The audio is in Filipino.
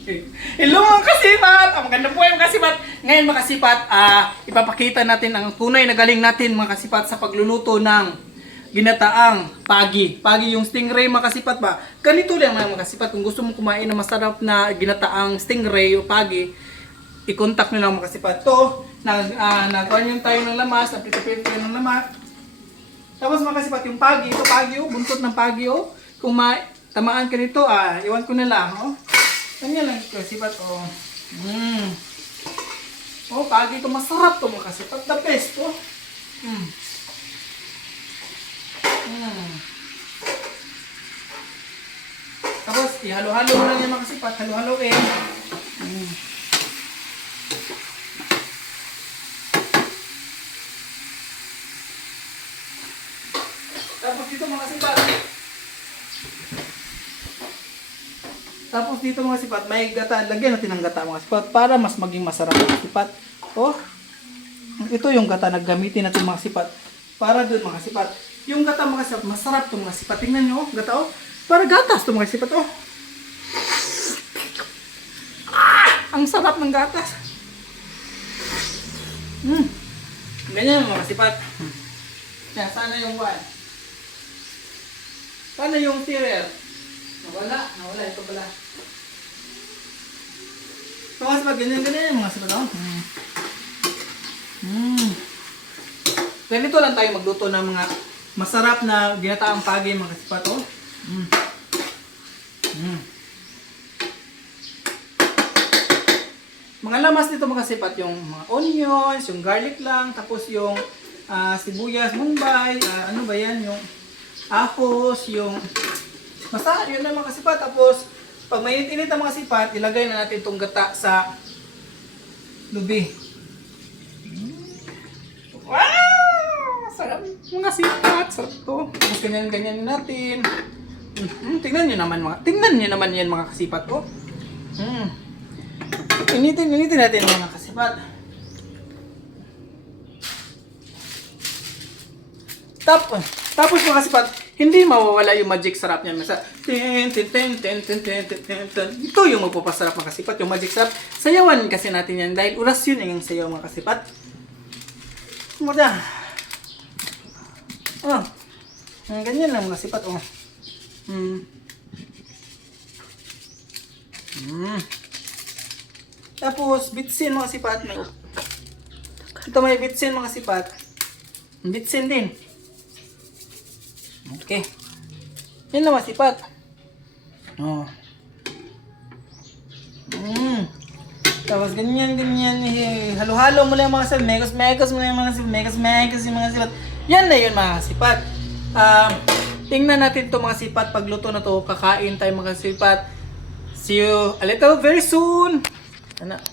Hello mga kasipat! Ang magandang buhay mga kasipat! Ngayon mga kasipat, ipapakita natin ang tunay na galing natin mga kasipat sa pagluluto ng ginataang pagi. Pagi yung stingray mga kasipat ba? Ganito lang mga kasipat. Kung gusto mong kumain ng masarap na ginataang stingray o pagi, i-contact nyo lang mga kasipat. To, nagkuhan yung tayo ng lamas, naprito-prito tayo ng lamas. Tapos mga kasipat, yung pagi, ito pagi o, buntot ng pagi o. Kung tamaan ka nito, iwan ko na lang o. Ganyan lang kasipat o. Oh, pagi ito masarap to mga kasipat. The best to. Tapos, ihalo-halo mo lang yung mga kasipat. Halo-haloin. Tapos dito mga kasipat. Tapos dito mga sipat, may gata. Lagyan natin ng gata mga sipat para mas maging masarap mga sipat. Oh, ito yung gata na gamitin natin mga sipat. Para doon mga sipat. Yung gata mga sipat, masarap itong mga sipat. Tingnan nyo, oh, gata oh. Para gatas itong mga sipat oh. Ang sarap ng gatas. Ganyan mga sipat. Yan, sana yung one. Sana yung cereal. Nawala, ito pala. So, mga sipat, ganyan mga sipat, oh. Ganito lang tayo magluto ng mga masarap na ginataang pagi, mga sipat, oh. Mga lamas nito, mga sipat, yung mga onions, yung garlic lang, tapos yung sibuyas, mumbai, ano ba yan, yung ahos, yung basta, yun lang mga kasipat. Tapos, pag mainit-init ang mga sipat, ilagay na natin itong gata sa lubi. Wow! Sarap mga sipat. Sarap to. Tapos, ganyan-ganyan natin. Tingnan nyo naman yan mga kasipat ko. Initin natin mga kasipat. Tapos mga kasipat, hindi mawawala yung magic sarap niyan. Ito yung magpapasarap mga kasipat, yung magic sarap. Sayawan kasi natin yan dahil oras yun yung sayaw mga kasipat. Muna. Ganyan lang mga kasipat. Tapos bitsin mga kasipat. Ito may bitsin mga kasipat. Bitsin din. Okay. Yan lang masipat. Oh. Tapos ganyan. Halo-halo mo lang yung mga sipat. Megas mo lang yung mga sipat. Yan na yun mga sipat. Tingnan natin to mga sipat. Pagluto na to, kakain tayo mga sipat. See you a little very soon. Ano?